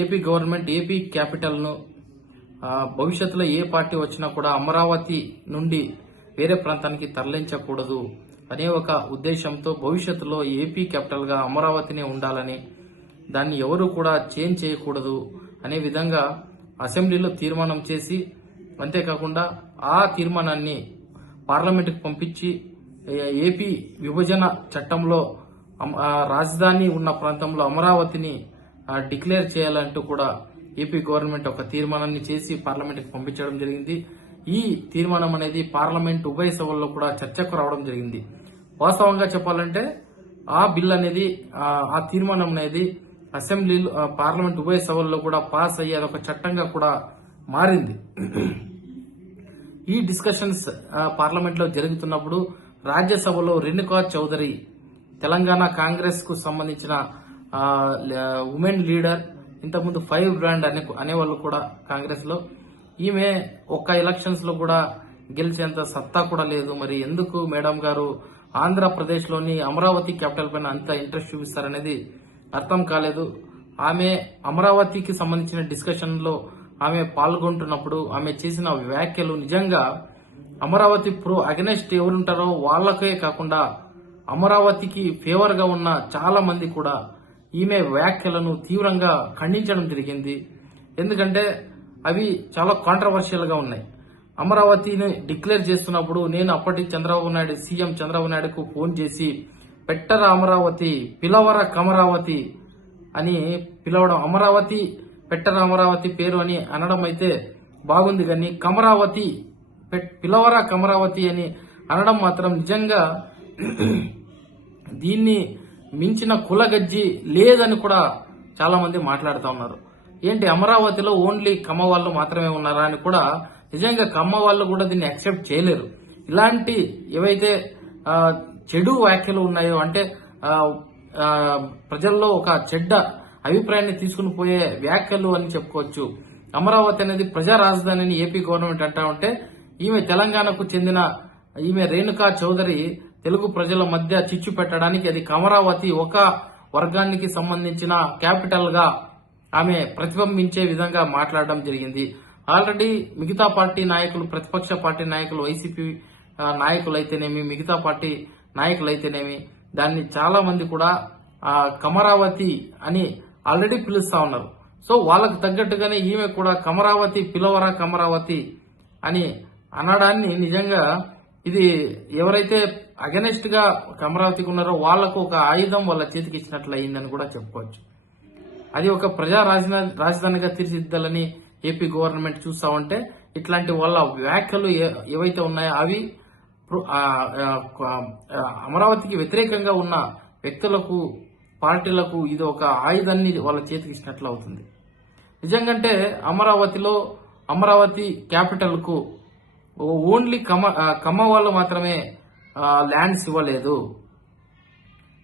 AP government AP capital ను భవిష్యత్తులో ఏ party వచ్చినా కూడా అమరావతి నుండి వేరే ప్రాంతానికి తరలించకూడదు అనే ఒక ఉద్దేశంతో భవిష్యత్తులో ఏపీ క్యాపిటల్ గా అమరావతినే ఉండాలని, దాన్ని ఎవరు కూడా చేంజ్ చేయకూడదు అనే విధంగా అసెంబ్లీలో తీర్మానం చేసి, అంతేకాకుండా ఆ తీర్మానాన్ని పార్లమెంటుకు పంపించి ఏపీ విభజన చట్టంలో రాజధాని ఉన్న ప్రాంతంలో అమరావతిని డిక్లేర్ చేయాలంటూ కూడా ఏపీ గవర్నమెంట్ ఒక తీర్మానాన్ని చేసి పార్లమెంట్కి పంపించడం జరిగింది. ఈ తీర్మానం అనేది పార్లమెంట్ ఉభయ సభల్లో కూడా చర్చకు రావడం జరిగింది. వాస్తవంగా చెప్పాలంటే ఆ బిల్ అనేది ఆ తీర్మానం అనేది అసెంబ్లీలో పార్లమెంట్ ఉభయ సభల్లో కూడా పాస్ అయ్యి అదొక చట్టంగా కూడా మారింది. ఈ డిస్కషన్స్ పార్లమెంట్ లో జరుగుతున్నప్పుడు రాజ్యసభలో రేణుకా చౌదరి, తెలంగాణ కాంగ్రెస్ కు సంబంధించిన ఉమెన్ లీడర్, ఇంతకుముందు 5 బ్రాండ్ అనేవాళ్ళు కూడా కాంగ్రెస్ లో, ఈమె ఒక్క ఎలక్షన్స్ లో కూడా గెలిచేంత సత్తా కూడా లేదు. మరి ఎందుకు మేడం గారు ఆంధ్రప్రదేశ్ లోని అమరావతి క్యాపిటల్ పైన అంత ఇంట్రెస్ట్ చూపిస్తారనేది అర్థం కాలేదు. ఆమె అమరావతికి సంబంధించిన డిస్కషన్ లో ఆమె పాల్గొంటున్నప్పుడు ఆమె చేసిన వ్యాఖ్యలు నిజంగా అమరావతి అగెనెస్ట్ ఎవరుంటారో వాళ్ళకే కాకుండా అమరావతికి ఫేవర్ గా ఉన్న చాలా మంది కూడా ఈమె వ్యాఖ్యలను తీవ్రంగా ఖండించడం జరిగింది. ఎందుకంటే అవి చాలా కాంట్రవర్షియల్ గా ఉన్నాయి. అమరావతిని డిక్లేర్ చేస్తున్నప్పుడు నేను అప్పటి సీఎం చంద్రబాబు నాయుడుకు ఫోన్ చేసి పెట్టర అమరావతి పిలవర కమరావతి అని పిలవడం, అమరావతి పెట్టర అమరావతి పేరు అని అనడం అయితే బాగుంది, కానీ కమరావతి పిలవర కమరావతి అని అనడం మాత్రం నిజంగా దీన్ని మించిన కులగజ్జి లేదని కూడా చాలా మంది మాట్లాడుతూ ఉన్నారు. ఏంటి అమరావతిలో ఓన్లీ కమ్మ వాళ్ళు మాత్రమే ఉన్నారా అని కూడా, నిజంగా కమ్మ వాళ్ళు కూడా దీన్ని యాక్సెప్ట్ చేయలేరు. ఇలాంటి ఏవైతే చెడు వ్యాఖ్యలు ఉన్నాయో, అంటే ప్రజల్లో ఒక చెడ్డ అభిప్రాయాన్ని తీసుకుని పోయే వ్యాఖ్యలు అని చెప్పుకోవచ్చు. అమరావతి అనేది ప్రజా రాజధాని అని ఏపీ గవర్నమెంట్ అంటా ఉంటే, ఈమె తెలంగాణకు చెందిన ఈమె రేణుకా చౌదరి తెలుగు ప్రజల మధ్య చిచ్చు పెట్టడానికి అది అమరావతి ఒక వర్గానికి సంబంధించిన క్యాపిటల్ గా ఆమె ప్రతిబింబించే విధంగా మాట్లాడడం జరిగింది. ఆల్రెడీ మిగతా పార్టీ నాయకులు, ప్రతిపక్ష పార్టీ నాయకులు, వైసీపీ నాయకులైతేనేమి, మిగతా పార్టీ నాయకులైతేనేమి దాన్ని చాలా మంది కూడా కమరావతి అని ఆల్రెడీ పిలుస్తా ఉన్నారు. సో వాళ్ళకు తగ్గట్టుగానే ఈమె కూడా కమరావతి పిలవరా కమరావతి అని అనడాన్ని నిజంగా ఇది ఎవరైతే అగెనెస్ట్ గా అమరావతికి ఉన్నారో వాళ్లకు ఒక ఆయుధం వాళ్ళ చేతికి ఇచ్చినట్లు అయిందని కూడా చెప్పుకోవచ్చు. అది ఒక ప్రజా రాజధానిగా తీర్చిదిద్దాలని ఏపీ గవర్నమెంట్ చూస్తా ఉంటే, ఇట్లాంటి వాళ్ళ వ్యాఖ్యలు ఏవైతే ఉన్నాయో అవి అమరావతికి వ్యతిరేకంగా ఉన్న వ్యక్తులకు, పార్టీలకు ఇది ఒక ఆయుధాన్ని వాళ్ళ చేతికి ఇచ్చినట్లు అవుతుంది. నిజంగంటే అమరావతి క్యాపిటల్ కు ఓన్లీ కమ్మ వాళ్ళు మాత్రమే ల్యాండ్స్ ఇవ్వలేదు.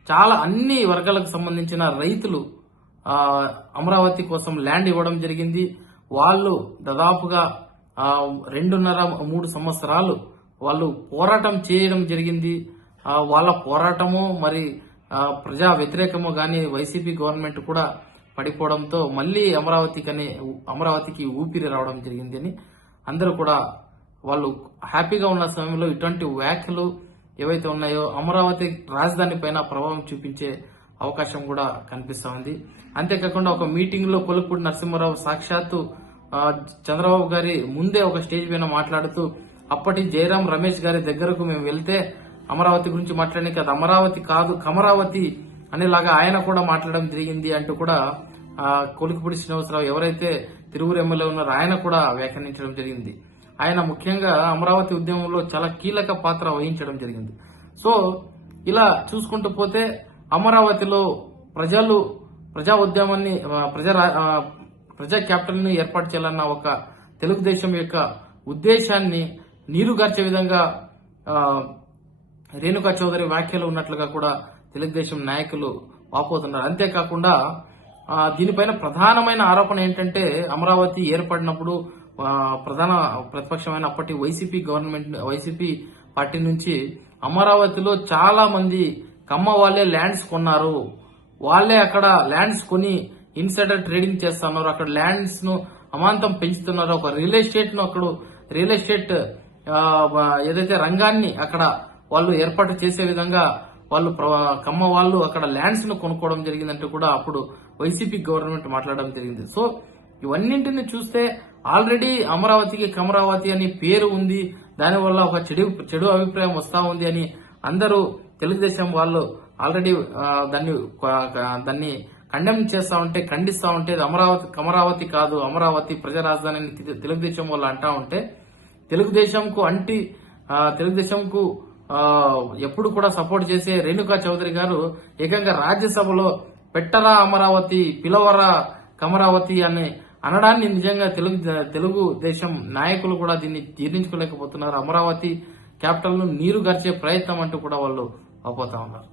చాలా అన్ని వర్గాలకు సంబంధించిన రైతులు అమరావతి కోసం ల్యాండ్ ఇవ్వడం జరిగింది. వాళ్ళు దాదాపుగా 2.5-3 సంవత్సరాలు వాళ్ళు పోరాటం చేయడం జరిగింది. వాళ్ళ పోరాటము మరి ప్రజా వ్యతిరేకము గాని వైసీపీ గవర్నమెంట్ కూడా పడిపోవడంతో మళ్లీ అమరావతికి ఊపిరి రావడం జరిగింది అని అందరూ కూడా వాళ్ళు హ్యాపీగా ఉన్న సమయంలో ఇటువంటి వ్యాఖ్యలు ఏవైతే ఉన్నాయో అమరావతి రాజధాని పైన ప్రభావం చూపించే అవకాశం కూడా కనిపిస్తా ఉంది. అంతేకాకుండా ఒక మీటింగ్ లో కొలుపూడి నరసింహారావు సాక్షాత్తు చంద్రబాబు గారి ముందే ఒక స్టేజ్ పైన మాట్లాడుతూ, అప్పటి జయరాం రమేష్ గారి దగ్గరకు మేము వెళ్తే అమరావతి గురించి మాట్లాడడానికి అది అమరావతి కాదు కమరావతి అనేలాగా ఆయన కూడా మాట్లాడడం జరిగింది అంటూ కూడా కొలుకుపూడి శ్రీనివాసరావు ఎవరైతే తిరువురు ఎమ్మెల్యే ఉన్నారో ఆయన కూడా వ్యాఖ్యానించడం జరిగింది. ఆయన ముఖ్యంగా అమరావతి ఉద్యమంలో చాలా కీలక పాత్ర వహించడం జరిగింది. సో ఇలా చూసుకుంటూ పోతే అమరావతిలో ప్రజా ఉద్యమాన్ని ప్రజా క్యాపిటల్ ని ఏర్పాటు చేయాలన్న ఒక తెలుగుదేశం యొక్క ఉద్దేశాన్ని నీరుగార్చే విధంగా రేణుకా చౌదరి వ్యాఖ్యలు ఉన్నట్లుగా కూడా తెలుగుదేశం నాయకులు వాపోతున్నారు. అంతేకాకుండా దీనిపైన ప్రధానమైన ఆరోపణ ఏంటంటే, అమరావతి ఏర్పడినప్పుడు ప్రధాన ప్రతిపక్షమైన అప్పటి వైసీపీ పార్టీ నుంచి అమరావతిలో చాలా మంది కమ్మ వాళ్ళే ల్యాండ్స్ కొన్నారు, వాళ్ళే అక్కడ ల్యాండ్స్ కొని ఇన్సైడర్ ట్రేడింగ్ చేస్తున్నారు, అక్కడ ల్యాండ్స్ ను అమాంతం పెంచుతున్నారు, ఒక రియల్ ఎస్టేట్ ఏదైతే రంగాన్ని అక్కడ వాళ్ళు ఏర్పాటు చేసే విధంగా వాళ్ళు కమ్మ వాళ్ళు అక్కడ ల్యాండ్స్ ను కొనుక్కోవడం జరిగిందంటూ కూడా అప్పుడు వైసీపీ గవర్నమెంట్ మాట్లాడడం జరిగింది. సో ఇవన్నింటిని చూస్తే ఆల్రెడీ అమరావతికి కమరావతి అని పేరు ఉంది, దానివల్ల ఒక చెడు అభిప్రాయం వస్తా ఉంది అని అందరూ తెలుగుదేశం వాళ్ళు ఆల్రెడీ దాన్ని కండెమ్ చేస్తా ఉంటే, ఖండిస్తా ఉంటే అమరావతి కమరావతి కాదు, అమరావతి ప్రజా రాజధాని అని తెలుగుదేశం వాళ్ళు అంటా ఉంటే తెలుగుదేశంకు ఎప్పుడు కూడా సపోర్ట్ చేసే రేణుకా చౌదరి గారు ఏకంగా రాజ్యసభలో పెట్టరా అమరావతి, పిలవరా కమరావతి అని అనడాన్ని నిజంగా తెలుగుదేశం నాయకులు కూడా దీన్ని జీర్ణించుకోలేకపోతున్నారు. అమరావతి క్యాపిటల్ ను నీరు గర్చే ప్రయత్నం అంటూ కూడా వాళ్ళు అవపోతా ఉన్నారు.